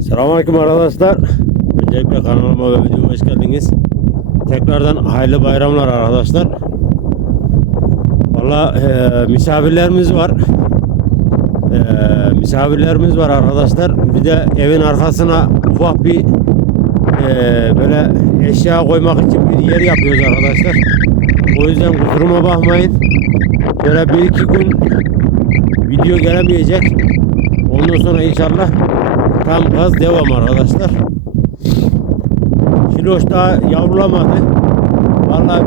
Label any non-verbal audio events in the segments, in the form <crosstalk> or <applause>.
Selamünaleyküm arkadaşlar. Öncelikle kanalıma ve videoma hoş geldiniz. Tekrardan hayırlı bayramlar arkadaşlar. Valla e, misafirlerimiz var. E, misafirlerimiz var arkadaşlar. Bir de evin arkasına ufak bir e, böyle eşya koymak için bir yer yapıyoruz arkadaşlar. O yüzden kusuruma bakmayın. Böyle bir iki gün video gelemeyecek. Ondan sonra inşallah tam gaz devam arkadaşlar. Kiloş daha yavrulamadı. Vallahi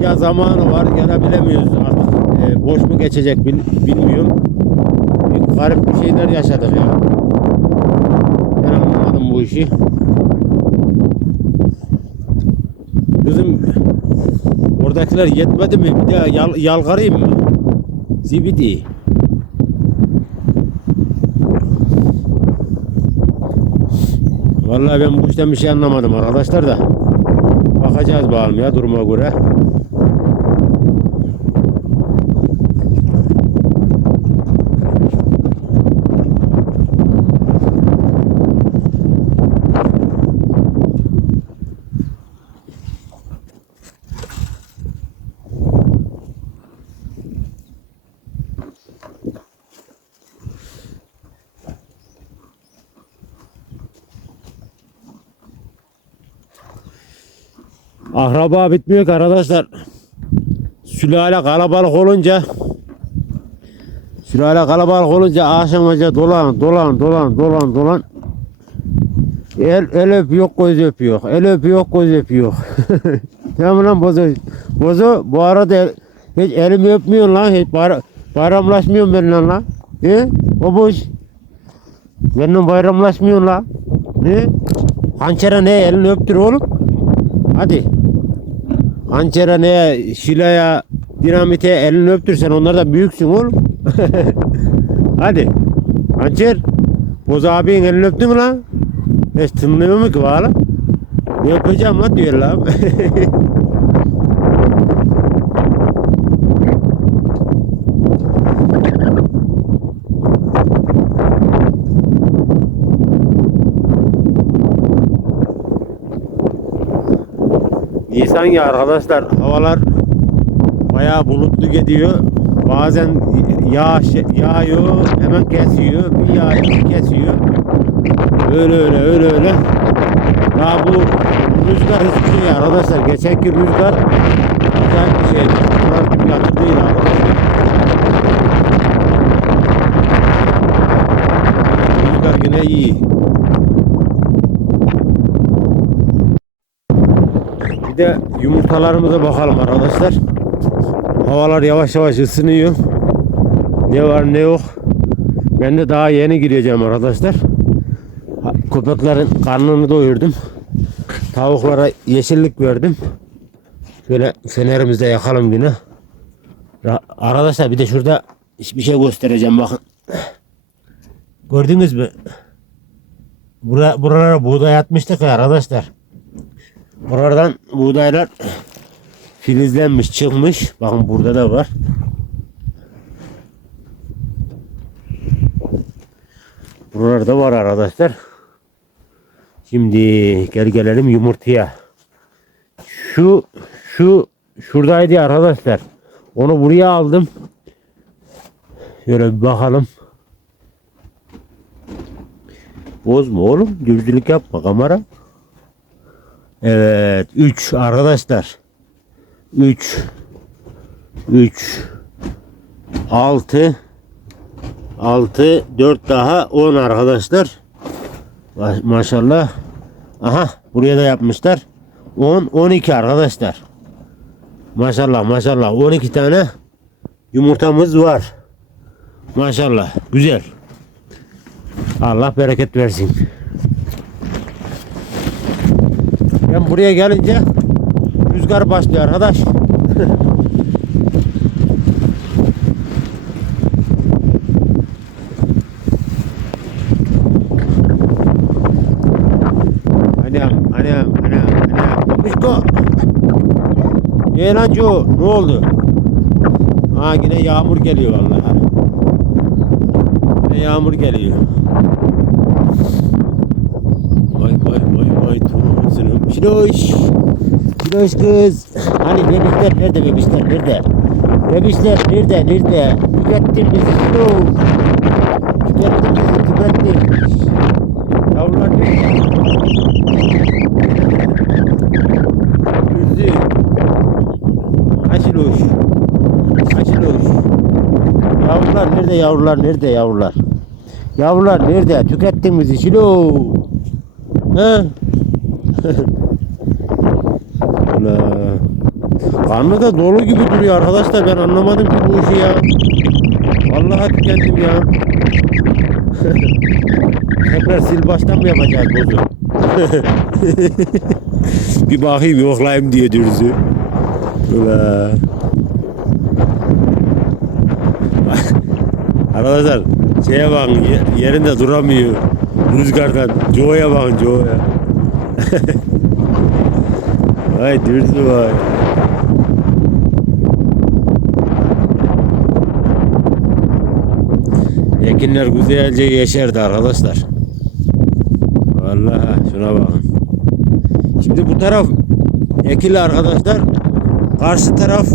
e, ya zamanı var ya da bilemiyoruz artık. E, boş mu geçecek bil- bilmiyorum. Bir garip bir şeyler yaşadık ya. Ben anlamadım bu işi. Kızım oradakiler yetmedi mi? Bir de yal, yalgarayım mı? Zibidi. Vallahi ben bu işten bir şey anlamadım arkadaşlar da. Bakacağız bakalım ya duruma göre. Ahraba bitmiyor ki arkadaşlar. Sülale kalabalık olunca Sülale kalabalık olunca akşamaca dolan dolan dolan dolan dolan El, el öpüyor göz öpüyor. El öpüyor göz öpüyor. tamam <laughs> lan bozo. Bozo bu arada el- hiç elimi öpmüyorsun lan. Hiç bayra, bayramlaşmıyorsun benimle lan. He? O boş. Benimle bayramlaşmıyorsun lan. Ne? Hançere ne elini öptür oğlum. Hadi. Hançere neye, şilaya, dinamite elini öptürsen onlar da büyüksün oğlum. <laughs> Hadi. Hançer. Boz abinin elini öptü mü lan? Hiç tınlıyor mu ki valla? Ne yapacağım lan diyor lan. <laughs> Nisan ya arkadaşlar havalar bayağı bulutlu gidiyor. Bazen yağış yağıyor, hemen kesiyor, bir yağıyor, bir kesiyor. Öyle öyle öyle öyle. Daha bu rüzgar hiçbir şey arkadaşlar. Geçenki rüzgar acayip bir şey. Bunlar gibi yatır değil arkadaşlar. Rüzgar yine iyi. Bir de yumurtalarımıza bakalım arkadaşlar. Havalar yavaş yavaş ısınıyor. Ne var ne yok. Ben de daha yeni gireceğim arkadaşlar. Köpeklerin karnını doyurdum. Tavuklara yeşillik verdim. Şöyle fenerimizi de yakalım yine. Arkadaşlar bir de şurada bir şey göstereceğim bakın. Gördünüz mü? Bura, buralara buğday atmıştık ya arkadaşlar. Buralardan buğdaylar filizlenmiş çıkmış. Bakın burada da var. Buralarda var arkadaşlar. Şimdi gel gelelim yumurtaya. Şu şu şuradaydı arkadaşlar. Onu buraya aldım. Şöyle bir bakalım. Bozma oğlum. Dürzülük yapma kamera. Evet. 3 arkadaşlar. 3 3 6 6 4 daha 10 arkadaşlar. Ma- Maşallah. Aha buraya da yapmışlar. 10 12 arkadaşlar. Maşallah maşallah 12 tane yumurtamız var. Maşallah güzel. Allah bereket versin. Ben buraya gelince rüzgar başlıyor arkadaş. <laughs> Anam, anam, anam, anam. Mişko. Yeğlancı ne oldu? Ha yine yağmur geliyor vallahi. Yağmur geliyor. Kiloş. Kiloş kız. Hani bebişler nerede bebişler nerede? Bebişler nerede nerede? Tükettin bizi Kiloş. Tükettin bizi tükettin. Yavrular? Yüzü. Açıloş. Açıloş. Yavrular nerede yavrular nerede yavrular? Yavrular nerede? Tükettin bizi Şilo. Ha? <laughs> Ula. Karnı da dolu gibi duruyor arkadaşlar. Ben anlamadım ki bu işi ya. Vallahi tükendim ya. <laughs> Tekrar sil baştan mı yapacağız bozu? <laughs> bir bakayım yoklayayım diye dürzü. Ula. <laughs> Arkadaşlar şeye bakın ye- yerinde duramıyor. Rüzgardan. Joe'ya bakın Joe'ya. Vay dürzü vay. Ekinler güzelce yeşerdi arkadaşlar. Vallahi şuna bakın. Şimdi bu taraf ekili arkadaşlar. Karşı taraf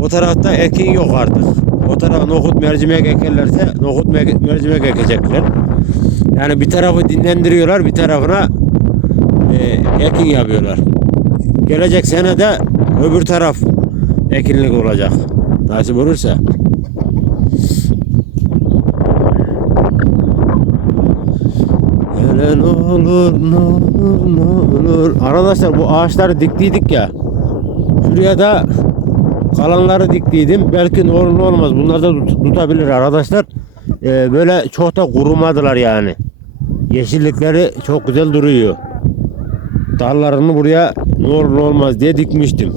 o tarafta ekin yok artık. O taraf nohut mercimek ekerlerse nohut me- mercimek ekecekler. Yani bir tarafı dinlendiriyorlar bir tarafına e, ekin yapıyorlar. Gelecek sene de öbür taraf ekinlik olacak. Nasip olursa. Ne olur ne olur ne olur. Arkadaşlar bu ağaçları diktiydik ya. Şuraya da kalanları diktiydim. Belki ne olur olmaz. Bunlar da tut- tutabilir arkadaşlar. Ee, böyle çok da kurumadılar yani. Yeşillikleri çok güzel duruyor. Dallarını buraya ne olur ne olmaz diye dikmiştim.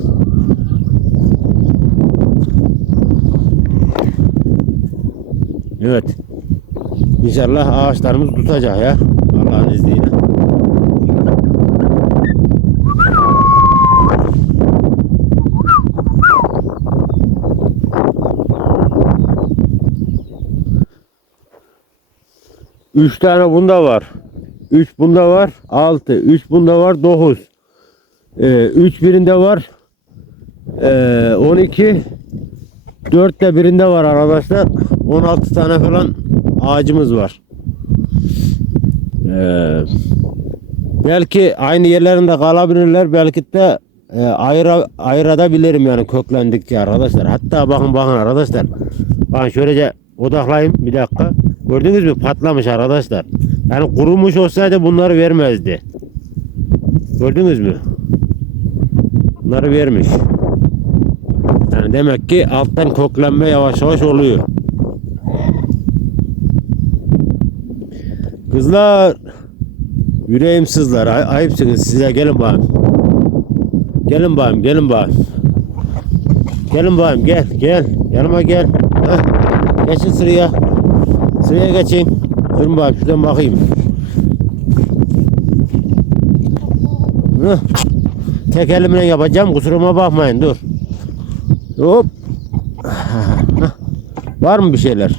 Evet. İnşallah ağaçlarımız tutacak ya. Allah'ın izniyle. Üç tane bunda var. Üç bunda var. Altı. Üç bunda var. Dokuz. Ee, üç birinde var. Ee, on iki. Dört de birinde var arkadaşlar. 16 tane falan ağacımız var. Ee, belki aynı yerlerinde kalabilirler. Belki de e, ayıra, ayırabilirim yani köklendikçe arkadaşlar. Hatta bakın bakın arkadaşlar. Bakın şöylece odaklayayım bir dakika. Gördünüz mü patlamış arkadaşlar. Yani kurumuş olsaydı bunları vermezdi. Gördünüz mü? Bunları vermiş. Yani demek ki alttan köklenme yavaş yavaş oluyor. Kızlar yüreğim sızlar. Ay- ayıpsınız size gelin bakayım. Gelin bakayım gelin bakayım. Gelin bakayım gel gel. Yanıma gel. Heh. Geçin sıraya. Sıraya geçin. Durun bakayım şuradan bakayım. Heh. Tek elimle yapacağım kusuruma bakmayın dur. Hop. Var mı bir şeyler?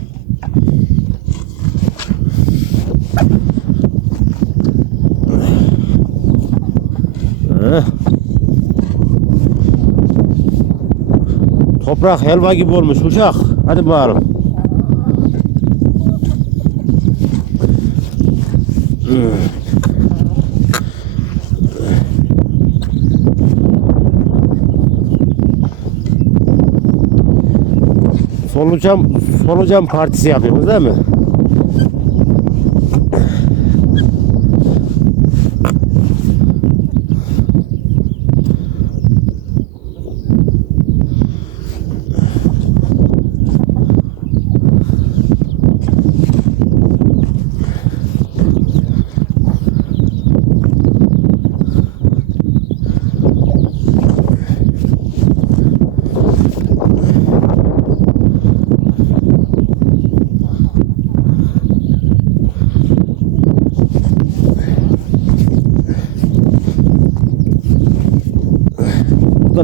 Heh. Toprak helva gibi olmuş uşak. Hadi bakalım. Solucan, solucan partisi yapıyoruz değil mi?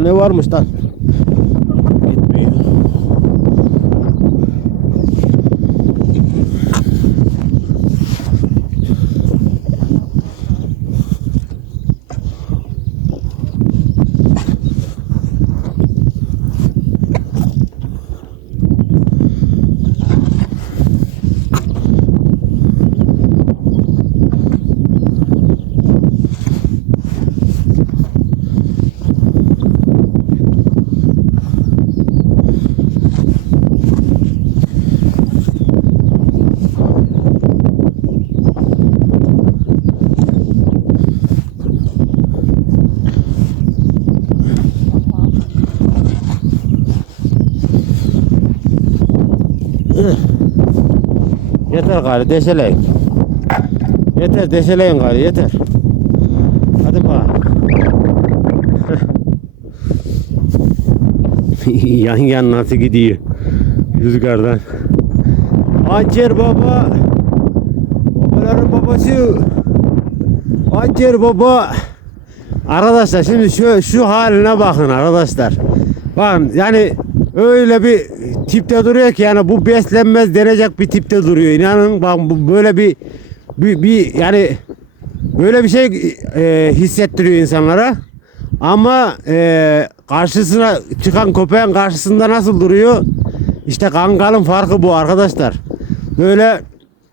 Ne varmış lan? Gari deşeleyin. Yeter deşeleyin gari yeter. Hadi bakalım. <laughs> yan yan nasıl gidiyor rüzgardan. Hançer baba. Babaların babası. Hançer baba. Arkadaşlar şimdi şu, şu haline bakın arkadaşlar. Bakın yani öyle bir tipte duruyor ki yani bu beslenmez denecek bir tipte duruyor. İnanın bak böyle bir bir, bir yani böyle bir şey e, hissettiriyor insanlara. Ama e, karşısına çıkan köpeğin karşısında nasıl duruyor? İşte kangalın farkı bu arkadaşlar. Böyle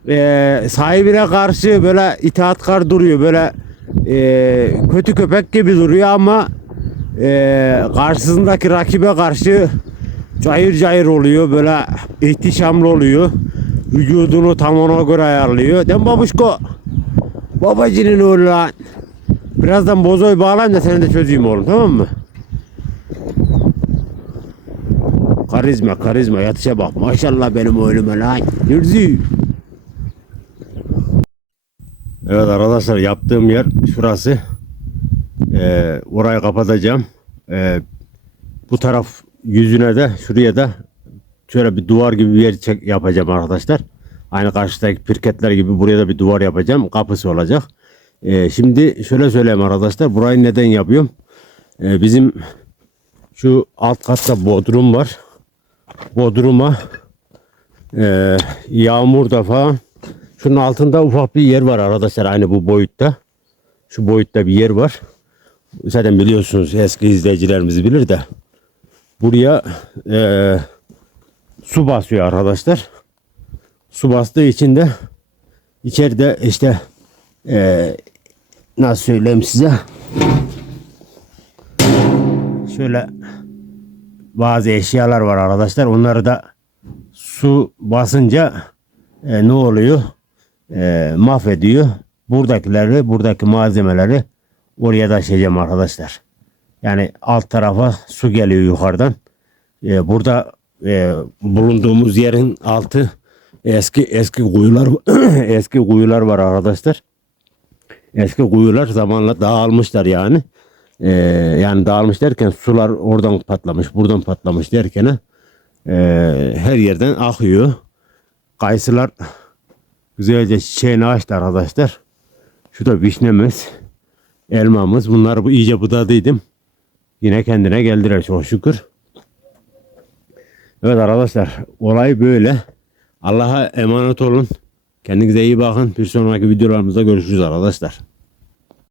e, sahibine karşı böyle itaatkar duruyor. Böyle e, kötü köpek gibi duruyor ama e, karşısındaki rakibe karşı cayır cayır oluyor. Böyle ihtişamlı oluyor. Vücudunu tam ona göre ayarlıyor. Mi babuşko? Babacının oğlu lan. Birazdan bozoyu bağlayayım da seni de çözeyim oğlum tamam mı? Karizma karizma yatışa bak. Maşallah benim oğluma lan. Yürüzü. Evet arkadaşlar yaptığım yer şurası. Ee, orayı kapatacağım. Ee, bu taraf yüzüne de şuraya da şöyle bir duvar gibi bir yer çek yapacağım arkadaşlar. Aynı karşıdaki pirketler gibi buraya da bir duvar yapacağım. Kapısı olacak. Ee, şimdi şöyle söyleyeyim arkadaşlar. Burayı neden yapıyorum? Ee, bizim şu alt katta bodrum var. Bodruma e, yağmurda falan şunun altında ufak bir yer var arkadaşlar aynı bu boyutta. Şu boyutta bir yer var. Zaten biliyorsunuz eski izleyicilerimiz bilir de. Buraya e, su basıyor arkadaşlar. Su bastığı için de içeride işte e, nasıl söyleyeyim size şöyle bazı eşyalar var arkadaşlar. Onları da su basınca e, ne oluyor? E, mahvediyor. Buradakileri, buradaki malzemeleri oraya taşıyacağım arkadaşlar. Yani alt tarafa su geliyor yukarıdan. E, burada e, bulunduğumuz yerin altı eski eski kuyular <clears throat> eski kuyular var arkadaşlar. Eski kuyular zamanla dağılmışlar yani. Ee, yani dağılmış derken sular oradan patlamış, buradan patlamış derken e, her yerden akıyor. Kayısılar güzelce çiçeğini açtı arkadaşlar. Şu da vişnemiz, elmamız. Bunlar bu iyice budadıydım. Yine kendine geldiler çok şükür. Evet arkadaşlar olay böyle. Allah'a emanet olun. Kendinize iyi bakın. Bir sonraki videolarımızda görüşürüz arkadaşlar.